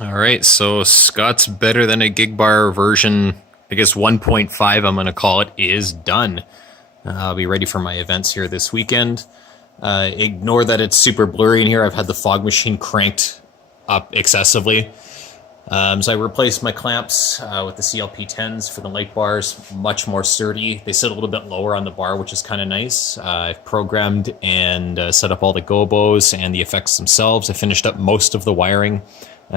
All right, so Scott's better than a gigbar version, I guess 1.5, I'm going to call it, is done. I'll be ready for my events here this weekend. Ignore that it's super blurry in here. I've had the fog machine cranked up excessively. So I replaced my clamps with the CLP10s for the light bars, much more sturdy. They sit a little bit lower on the bar, which is kind of nice. I've programmed and set up all the gobos and the effects themselves. I finished up most of the wiring.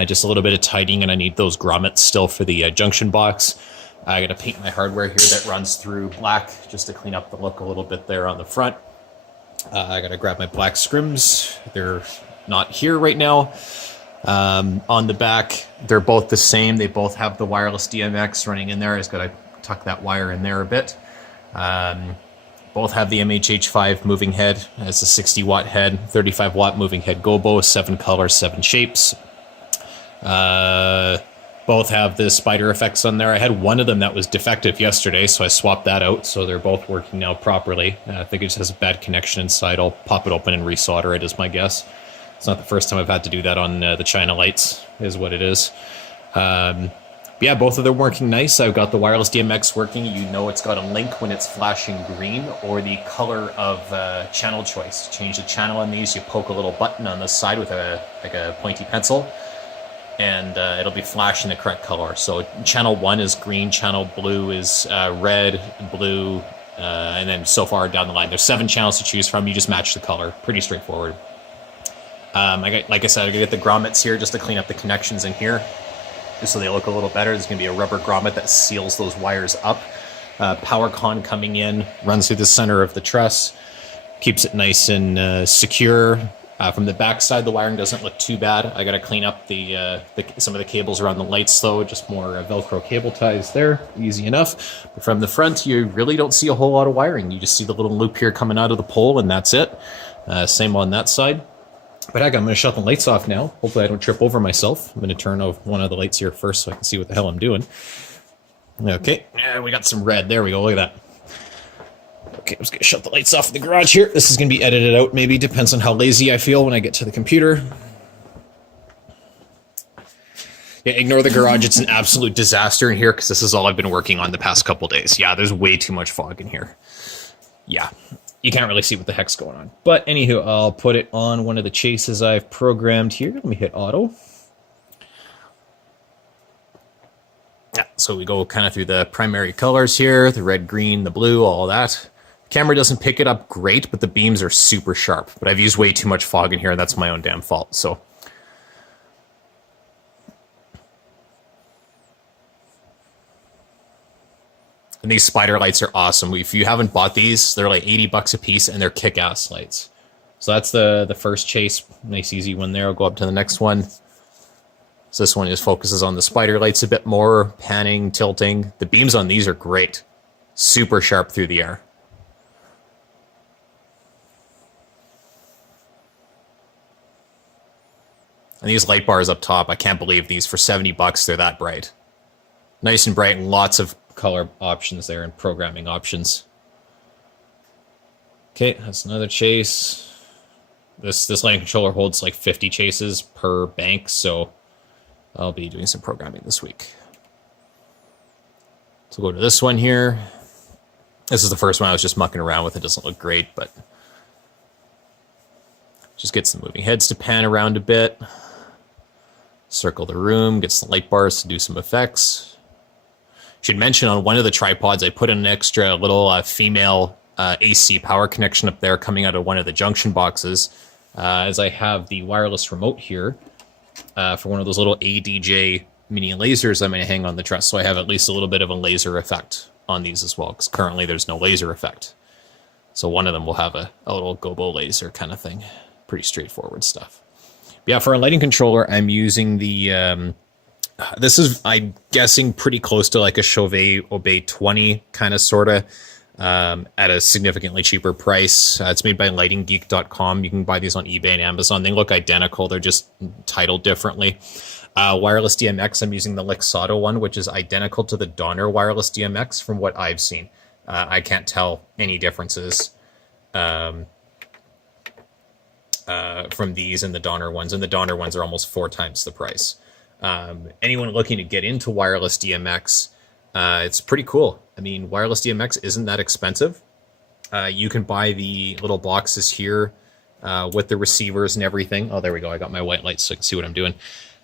Just a little bit of tidying, and I need those grommets still for the junction box. I got to paint my hardware here that runs through black just to clean up the look a little bit there on the front. I got to grab my black scrims. They're not here right now. On the back, they're both the same. They both have the wireless DMX running in there. I just got to tuck that wire in there a bit. Both have the MHH5 moving head. It's a 60 watt head, 35 watt moving head gobo, 7 colors, 7 shapes. Both have the spider effects on there. I had one of them that was defective yesterday, so I swapped that out. So they're both working now properly. I think it just has a bad connection inside. I'll pop it open and resolder it, is my guess. It's not the first time I've had to do that on the China lights, is what it is. Yeah, both of them working nice. I've got the wireless DMX working. You know it's got a link when it's flashing green, or the color of channel choice. Change the channel on these. You poke a little button on the side with a pointy pencil, and it'll be flashing the correct color. So channel 1 is green, channel blue is red, blue, and then so far down the line. There's 7 channels to choose from. You just match the color. Pretty straightforward. Like I said, I gotta get the grommets here just to clean up the connections in here, just so they look a little better. There's gonna be a rubber grommet that seals those wires up. Power con coming in, runs through the center of the truss, keeps it nice and secure. From the back side, the wiring doesn't look too bad. I gotta clean up some of the cables around the lights though, just more Velcro cable ties there, easy enough. But from the front, you really don't see a whole lot of wiring. You just see the little loop here coming out of the pole, and that's it. Same on that side. But heck, I'm going to shut the lights off now. Hopefully I don't trip over myself. I'm going to turn off one of the lights here first so I can see what the hell I'm doing. Okay, we got some red. There we go, look at that. Okay, I'm just going to shut the lights off in the garage here. This is going to be edited out maybe, depends on how lazy I feel when I get to the computer. Yeah, ignore the garage. It's an absolute disaster in here because this is all I've been working on the past couple days. Yeah, there's way too much fog in here. Yeah. You can't really see what the heck's going on. But anywho, I'll put it on one of the chases I've programmed here. Let me hit auto. Yeah, so we go kind of through the primary colors here, the red, green, the blue, all that. The camera doesn't pick it up great, but the beams are super sharp. But I've used way too much fog in here, and that's my own damn fault. So and these spider lights are awesome. If you haven't bought these, they're like 80 bucks a piece, and they're kick-ass lights. So that's the first chase. Nice, easy one there. I'll go up to the next one. So this one just focuses on the spider lights a bit more, panning, tilting. The beams on these are great. Super sharp through the air. And these light bars up top, I can't believe these. For 70 bucks, they're that bright. Nice and bright, and lots of color options there and programming options. Okay, that's another chase. This lighting controller holds like 50 chases per bank, so I'll be doing some programming this week. So we'll go to this one here. This is the first one I was just mucking around with. It doesn't look great, but just gets the moving heads to pan around a bit. Circle the room, gets the light bars to do some effects. Should mention on one of the tripods, I put in an extra little female AC power connection up there coming out of one of the junction boxes, as I have the wireless remote here for one of those little ADJ mini lasers I'm going to hang on the truss, so I have at least a little bit of a laser effect on these as well, because currently there's no laser effect. So one of them will have a little gobo laser kind of thing. Pretty straightforward stuff. But yeah, for a lighting controller, I'm using the... this is, I'm guessing, pretty close to like a Chauvet Obey 20 kind of sort of, at a significantly cheaper price. It's made by lightinggeek.com. You can buy these on eBay and Amazon. They look identical. They're just titled differently. Wireless DMX, I'm using the Lixado one, which is identical to the Donner wireless DMX from what I've seen. I can't tell any differences from these and the Donner ones. And the Donner ones are almost 4 times the price. Anyone looking to get into wireless DMX, it's pretty cool. I mean, wireless DMX isn't that expensive. You can buy the little boxes here with the receivers and everything. Oh, there we go. I got my white lights so I can see what I'm doing.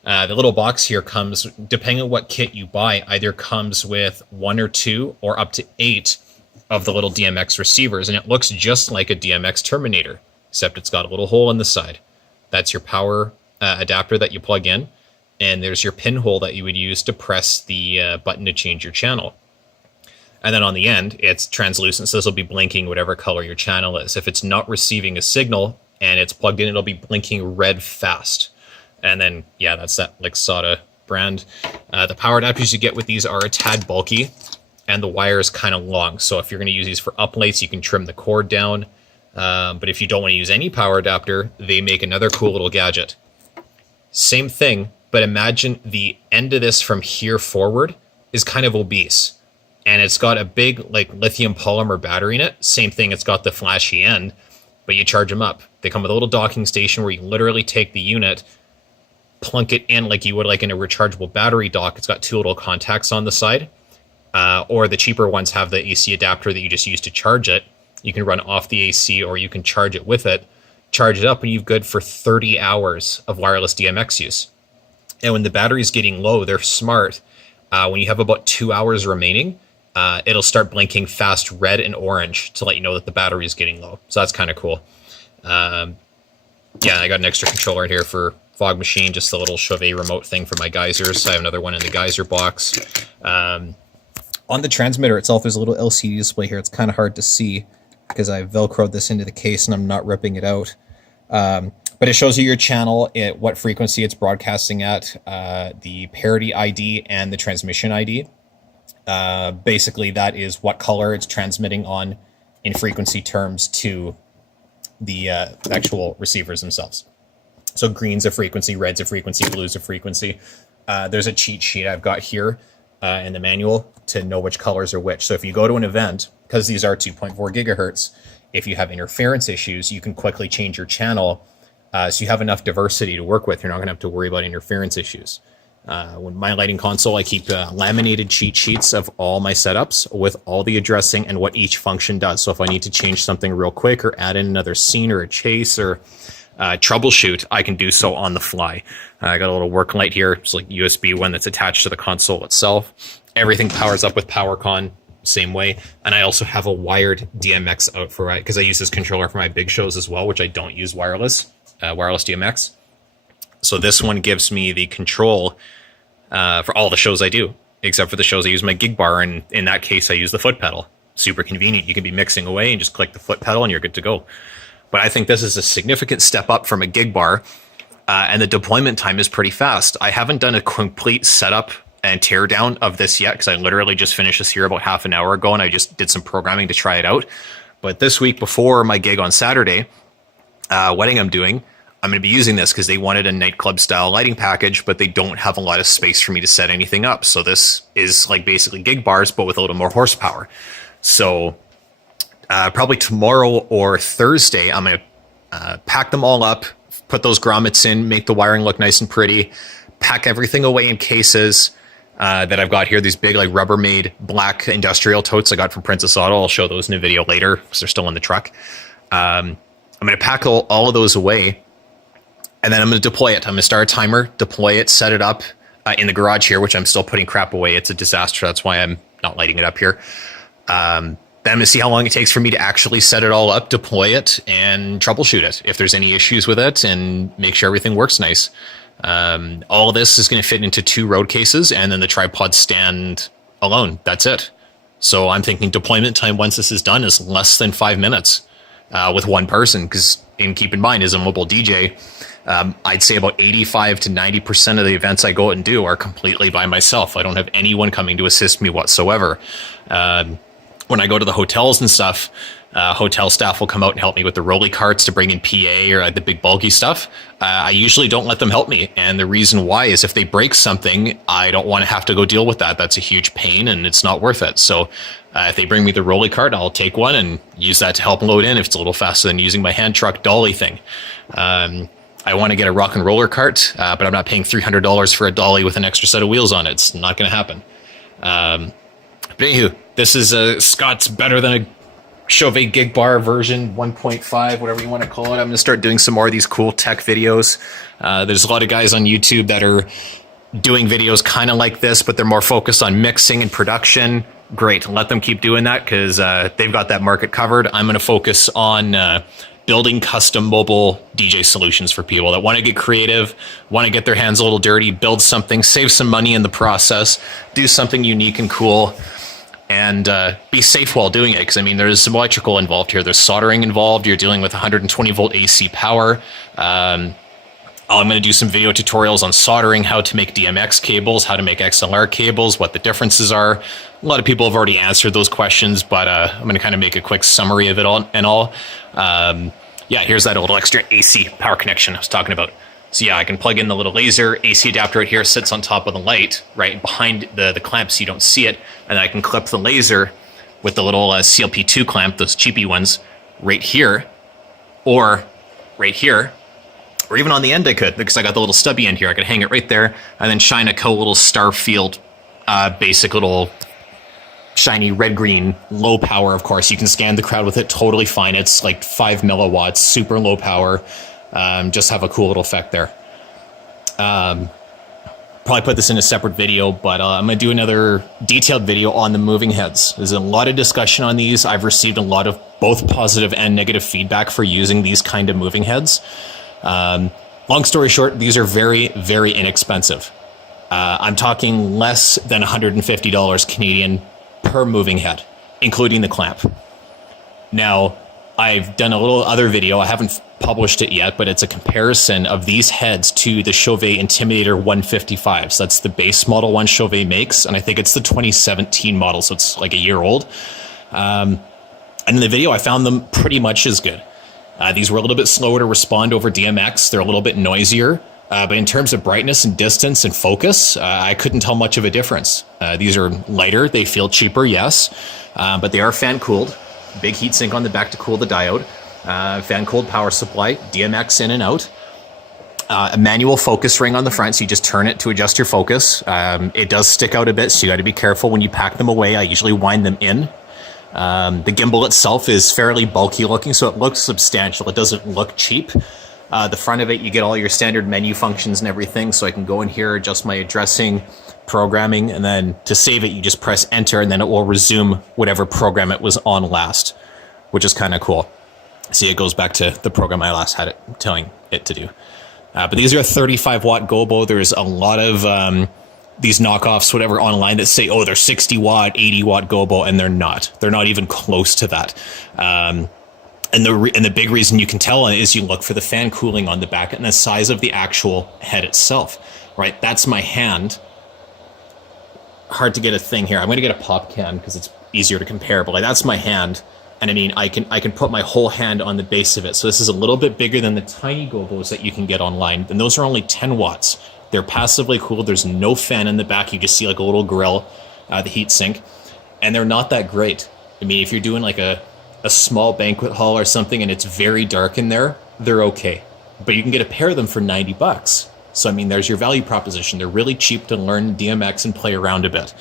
The little box here comes, depending on what kit you buy, either comes with 1 or 2 or up to 8 of the little DMX receivers, and it looks just like a DMX Terminator, except it's got a little hole in the side. That's your power adapter that you plug in, and there's your pinhole that you would use to press the button to change your channel. And then on the end, it's translucent, so this will be blinking whatever color your channel is. If it's not receiving a signal and it's plugged in, it'll be blinking red fast. And then, yeah, that's that like Soda brand. The power adapters you get with these are a tad bulky, and the wire is kind of long. So if you're going to use these for uplights, you can trim the cord down. But if you don't want to use any power adapter, they make another cool little gadget. Same thing, but imagine the end of this from here forward is kind of obese. And it's got a big like lithium polymer battery in it. Same thing, it's got the flashy end, but you charge them up. They come with a little docking station where you literally take the unit, plunk it in like you would like in a rechargeable battery dock. It's got 2 little contacts on the side. Or the cheaper ones have the AC adapter that you just use to charge it. You can run off the AC or you can charge it with it. Charge it up and you've good for 30 hours of wireless DMX use. And when the battery's getting low, they're smart. When you have about 2 hours remaining, it'll start blinking fast red and orange to let you know that the battery is getting low. So that's kind of cool. Yeah, I got an extra controller in here for Fog Machine, just the little Chauvet remote thing for my geysers. I have another one in the geyser box. On the transmitter itself, there's a little LCD display here. It's kind of hard to see because I Velcroed this into the case and I'm not ripping it out. But it shows you your channel, what frequency it's broadcasting at, the parity ID and the transmission ID. Basically, that is what color it's transmitting on in frequency terms to the actual receivers themselves. So green's a frequency, red's a frequency, blue's a frequency. There's a cheat sheet I've got here in the manual to know which colors are which. So if you go to an event, because these are 2.4 gigahertz, if you have interference issues, you can quickly change your channel so you have enough diversity to work with. You're not going to have to worry about interference issues. When my lighting console, I keep laminated cheat sheets of all my setups with all the addressing and what each function does. So if I need to change something real quick or add in another scene or a chase or troubleshoot, I can do so on the fly. I got a little work light here. It's like USB one that's attached to the console itself. Everything powers up with PowerCon, same way. And I also have a wired DMX out for it because I use this controller for my big shows as well, which I don't use wireless DMX. So this one gives me the control for all the shows I do, except for the shows I use my gigbar, and in that case I use the foot pedal. Super convenient. You can be mixing away and just click the foot pedal and you're good to go. But I think this is a significant step up from a gigbar, and the deployment time is pretty fast. I haven't done a complete setup and teardown of this yet because I literally just finished this here about half an hour ago and I just did some programming to try it out. But this week before my gig on Saturday, wedding I'm doing, I'm going to be using this because they wanted a nightclub style lighting package, but they don't have a lot of space for me to set anything up. So this is like basically gig bars, but with a little more horsepower. So probably tomorrow or Thursday, I'm going to pack them all up, put those grommets in, make the wiring look nice and pretty, pack everything away in cases that I've got here. These big like Rubbermaid black industrial totes I got from Princess Auto. I'll show those in a video later because they're still in the truck. I'm going to pack all of those away. And then I'm going to deploy it. I'm going to start a timer, deploy it, set it up in the garage here, which I'm still putting crap away. It's a disaster. That's why I'm not lighting it up here. Then I'm going to see how long it takes for me to actually set it all up, deploy it, and troubleshoot it if there's any issues with it and make sure everything works nice. All of this is going to fit into 2 road cases and then the tripod stand alone. That's it. So I'm thinking deployment time once this is done is less than 5 minutes with one person because, and keep in mind, as a mobile DJ, I'd say about 85 to 90% of the events I go out and do are completely by myself. I don't have anyone coming to assist me whatsoever. When I go to the hotels and stuff, hotel staff will come out and help me with the rolly carts to bring in PA or the big bulky stuff. I usually don't let them help me. And the reason why is if they break something, I don't want to have to go deal with that. That's a huge pain and it's not worth it. So if they bring me the rolly cart, I'll take one and use that to help load in if it's a little faster than using my hand truck dolly thing. I want to get a rock and roller cart, but I'm not paying $300 for a dolly with an extra set of wheels on it. It's not going to happen. But anywho, this is Scott's better than a Chauvet gigbar version 1.5, whatever you want to call it. I'm going to start doing some more of these cool tech videos. There's a lot of guys on YouTube that are doing videos kind of like this, but they're more focused on mixing and production. Great, let them keep doing that because they've got that market covered. I'm going to focus on building custom mobile DJ solutions for people that want to get creative, want to get their hands a little dirty, build something, save some money in the process, do something unique and cool, and be safe while doing it. Because, I mean, there's some electrical involved here. There's soldering involved. You're dealing with 120 volt AC power. I'm going to do some video tutorials on soldering, how to make DMX cables, how to make XLR cables, what the differences are. A lot of people have already answered those questions, but I'm going to kind of make a quick summary of it all and all. Yeah, here's that little extra AC power connection I was talking about. So yeah, I can plug in the little laser. AC adapter right here sits on top of the light, right behind the clamp so you don't see it. And I can clip the laser with the little CLP2 clamp, those cheapy ones, right here, or right here, or even on the end I could, because I got the little stubby end here. I could hang it right there and then shine a cool little Starfield basic little shiny red-green, low power, of course. You can scan the crowd with it totally fine. It's like 5 milliwatts, super low power. Just have a cool little effect there. Probably put this in a separate video, but I'm going to do another detailed video on the moving heads. There's a lot of discussion on these. I've received a lot of both positive and negative feedback for using these kind of moving heads. Long story short, these are very, very inexpensive. I'm talking less than $150 Canadian per moving head, including the clamp. Now, I've done a little other video. I haven't published it yet, but it's a comparison of these heads to the Chauvet Intimidator 155. So that's the base model one Chauvet makes, and I think it's the 2017 model, so it's like a year old. And in the video, I found them pretty much as good. These were a little bit slower to respond over DMX. They're a little bit noisier. But in terms of brightness and distance and focus, I couldn't tell much of a difference. These are lighter. They feel cheaper, yes. But they are fan-cooled. Big heatsink on the back to cool the diode. Fan-cooled power supply. DMX in and out. A manual focus ring on the front, so you just turn it to adjust your focus. It does stick out a bit, so you got to be careful when you pack them away. I usually wind them in. The gimbal itself is fairly bulky looking, so it looks substantial. It doesn't look cheap. The front of it, you get all your standard menu functions and everything, so I can go in here, adjust my addressing, programming, and then to save it, you just press enter, and then it will resume whatever program it was on last, which is kind of cool. See, it goes back to the program I last had it telling it to do. But these are a 35 watt gobo. There's a lot of these knockoffs, whatever, online that say, oh, they're 60 watt, 80 watt gobo, and they're not. They're not even close to that. And the big reason you can tell is you look for the fan cooling on the back and the size of the actual head itself, right? That's my hand. Hard to get a thing here. I'm going to get a pop can because it's easier to compare, but like that's my hand. And I mean, I can put my whole hand on the base of it. So this is a little bit bigger than the tiny gobos that you can get online. And those are only 10 watts. They're passively cooled. There's no fan in the back. You just see like a little grill, the heat sink. And they're not that great. I mean, if you're doing like a small banquet hall or something and it's very dark in there, they're okay. But you can get a pair of them for $90. So, I mean, there's your value proposition. They're really cheap to learn DMX and play around a bit.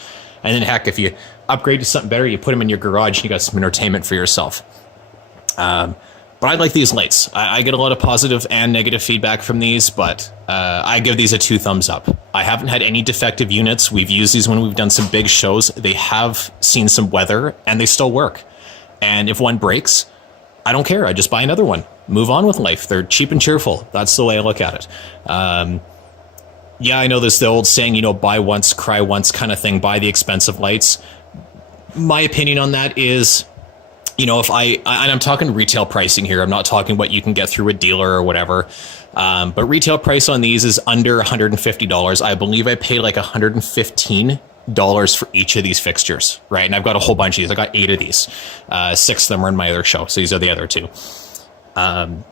And then, heck, if you upgrade to something better, you put them in your garage and you got some entertainment for yourself. But I like these lights. I get a lot of positive and negative feedback from these, but I give these a 2 thumbs up. I haven't had any defective units. We've used these when we've done some big shows. They have seen some weather, and they still work. And if one breaks, I don't care. I just buy another one. Move on with life. They're cheap and cheerful. That's the way I look at it. Yeah, I know there's the old saying, you know, buy once, cry once kind of thing. Buy the expensive lights. My opinion on that is, you know, and I'm talking retail pricing here. I'm not talking what you can get through a dealer or whatever. But retail price on these is under $150. I believe I paid like $115 for each of these fixtures, right? And I've got a whole bunch of these. I got 8 of these. 6 of them are in my other show, so these are the other 2. And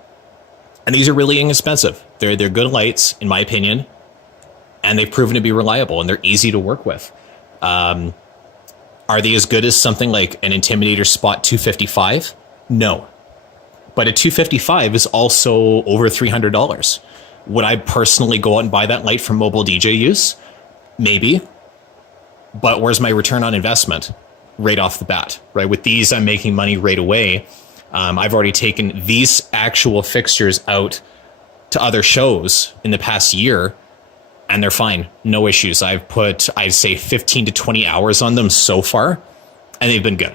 these are really inexpensive. They're good lights, in my opinion, and they've proven to be reliable, and they're easy to work with. Are they as good as something like an Intimidator Spot 255? No. But a 255 is also over $300. Would I personally go out and buy that light for mobile DJ use? Maybe. But where's my return on investment right off the bat, right? With these, I'm making money right away. I've already taken these actual fixtures out to other shows in the past year, and they're fine. No issues. I've put, I'd say 15 to 20 hours on them so far, and they've been good.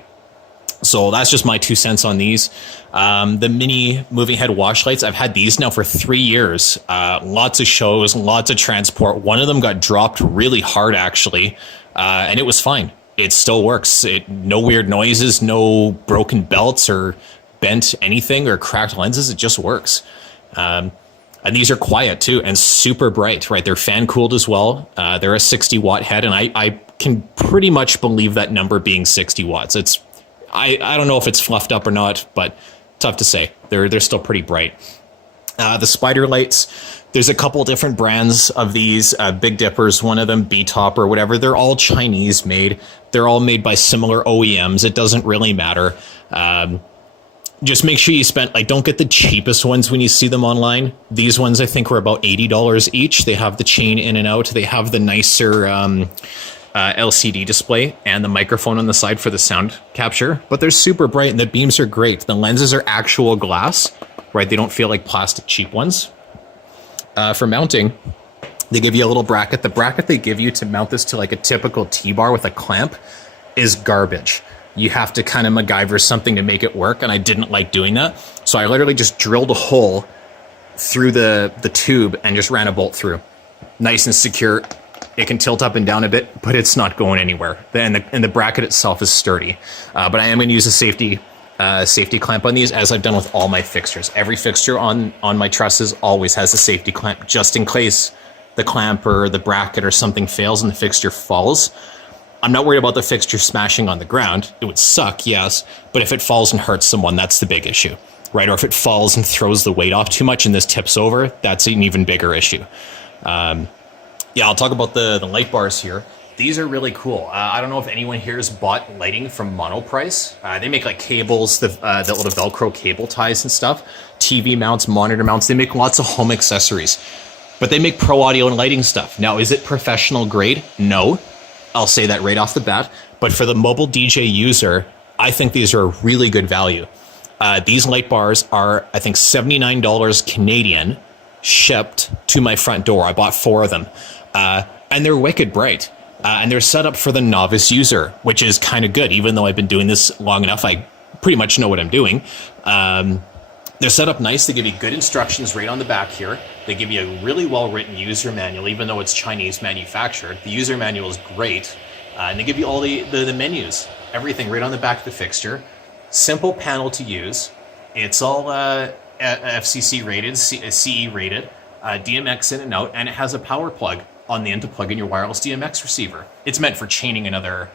So that's just my 2 cents on these. The mini moving head wash lights, I've had these now for 3 years. Lots of shows, lots of transport. One of them got dropped really hard, actually, and it was fine. It still works. No weird noises, no broken belts or bent anything or cracked lenses. It just works. And these are quiet too and super bright, right? They're fan cooled as well. They're a 60 watt head, and I can pretty much believe that number being 60 watts. I don't know if it's fluffed up or not, but tough to say. They're still pretty bright. The spider lights, there's a couple different brands of these. Big Dipper's one of them, B-Top or whatever. They're all Chinese made. They're all made by similar OEMs. It doesn't really matter. Just make sure you don't get the cheapest ones when you see them online. These ones I think were about $80 each. They have the chain in and out. They have the nicer LCD display and the microphone on the side for the sound capture. But they're super bright and the beams are great. The lenses are actual glass, right? They don't feel like plastic cheap ones. For mounting, they give you a little bracket. The bracket they give you to mount this to like a typical T-bar with a clamp is garbage. You have to kind of MacGyver something to make it work, and I didn't like doing that. So I literally just drilled a hole through the tube and just ran a bolt through. Nice and secure. It can tilt up and down a bit, but it's not going anywhere. And the bracket itself is sturdy. But I am going to use a safety clamp on these, as I've done with all my fixtures. Every fixture on my trusses always has a safety clamp, just in case the clamp or the bracket or something fails and the fixture falls. I'm not worried about the fixture smashing on the ground. It would suck, yes, but if it falls and hurts someone, that's the big issue, right? Or if it falls and throws the weight off too much and this tips over, that's an even bigger issue. Yeah, I'll talk about the light bars here. These are really cool. I don't know if anyone here has bought lighting from Monoprice. They make like cables, the little Velcro cable ties and stuff, TV mounts, monitor mounts. They make lots of home accessories, but they make pro audio and lighting stuff. Now, is it professional grade? No. I'll say that right off the bat. But for the mobile DJ user, I think these are a really good value. These light bars are, I think, $79 Canadian, shipped to my front door. I bought 4 of them. And they're wicked bright. And they're set up for the novice user, which is kind of good. Even though I've been doing this long enough, I pretty much know what I'm doing. They're set up nice. They give you good instructions right on the back here. They give you a really well-written user manual, even though it's Chinese manufactured. The user manual is great. And they give you all the menus, everything right on the back of the fixture. Simple panel to use. It's all FCC rated, CE rated, DMX in and out, and it has a power plug on the end to plug in your wireless DMX receiver. It's meant for chaining another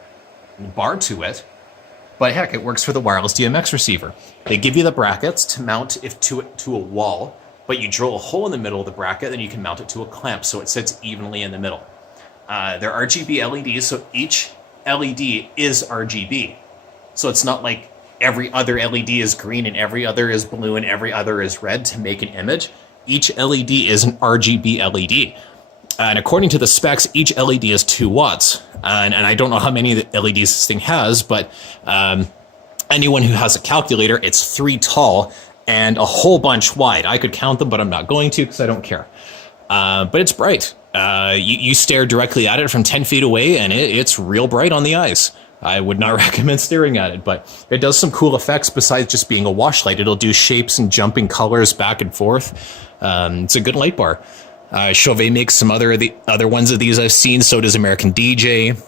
bar to it, but heck, it works for the wireless DMX receiver. They give you the brackets to mount to a wall, but you drill a hole in the middle of the bracket, then you can mount it to a clamp so it sits evenly in the middle. They're RGB LEDs, so each LED is RGB. So it's not like every other LED is green and every other is blue and every other is red to make an image. Each LED is an RGB LED. And according to the specs, each LED is 2 watts. And I don't know how many LEDs this thing has, but anyone who has a calculator, it's 3 tall and a whole bunch wide. I could count them, but I'm not going to because I don't care. But it's bright. You stare directly at it from 10 feet away, and it's real bright on the eyes. I would not recommend staring at it, but it does some cool effects besides just being a wash light. It'll do shapes and jumping colors back and forth. It's a good light bar. Chauvet makes some other ones of these I've seen. So does American DJ.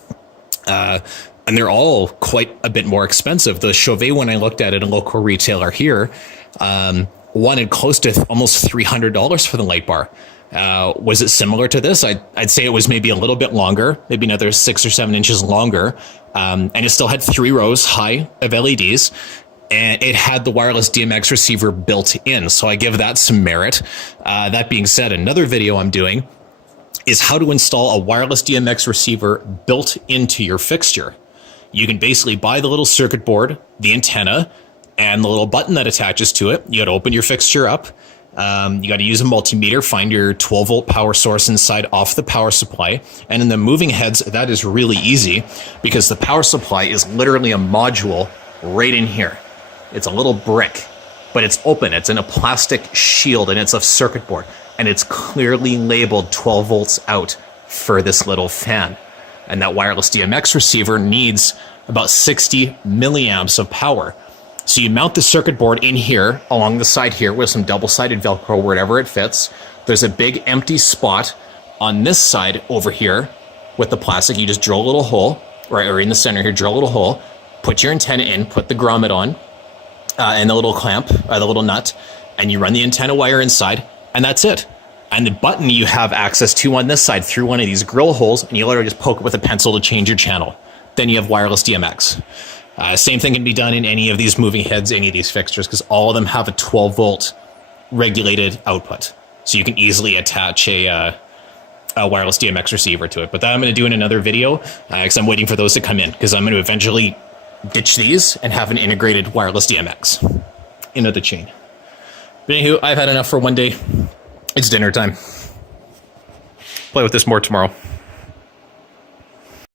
And they're all quite a bit more expensive. The Chauvet one I looked at a local retailer here wanted close to almost $300 for the light bar. Was it similar to this? I'd say it was maybe a little bit longer, maybe another 6 or 7 inches longer. And it still had 3 rows high of LEDs. And it had the wireless DMX receiver built in. So I give that some merit. That being said, another video I'm doing is how to install a wireless DMX receiver built into your fixture. You can basically buy the little circuit board, the antenna, and the little button that attaches to it. You got to open your fixture up, You got to use a multimeter, find your 12 volt power source inside off the power supply. And in the moving heads, that is really easy because the power supply is literally a module right in here. It's a little brick, but it's open. It's in a plastic shield and it's a circuit board. And it's clearly labeled 12 volts out for this little fan. And that wireless DMX receiver needs about 60 milliamps of power. So you mount the circuit board in here, along the side here, with some double-sided Velcro wherever it fits. There's a big empty spot on this side over here with the plastic. You just drill a little hole, right, or in the center here, drill a little hole, put your antenna in, put the grommet on, and the little clamp, the little nut, and you run the antenna wire inside, and that's it. And the button you have access to on this side through one of these grill holes, and you literally just poke it with a pencil to change your channel. Then you have wireless DMX. Same thing can be done in any of these moving heads, any of these fixtures, because all of them have a 12 volt regulated output. So you can easily attach a wireless DMX receiver to it. But that I'm going to do in another video, because I'm waiting for those to come in, because I'm going to eventually ditch these and have an integrated wireless DMX into the chain. But anywho, I've had enough for one day. It's dinner time. Play with this more tomorrow.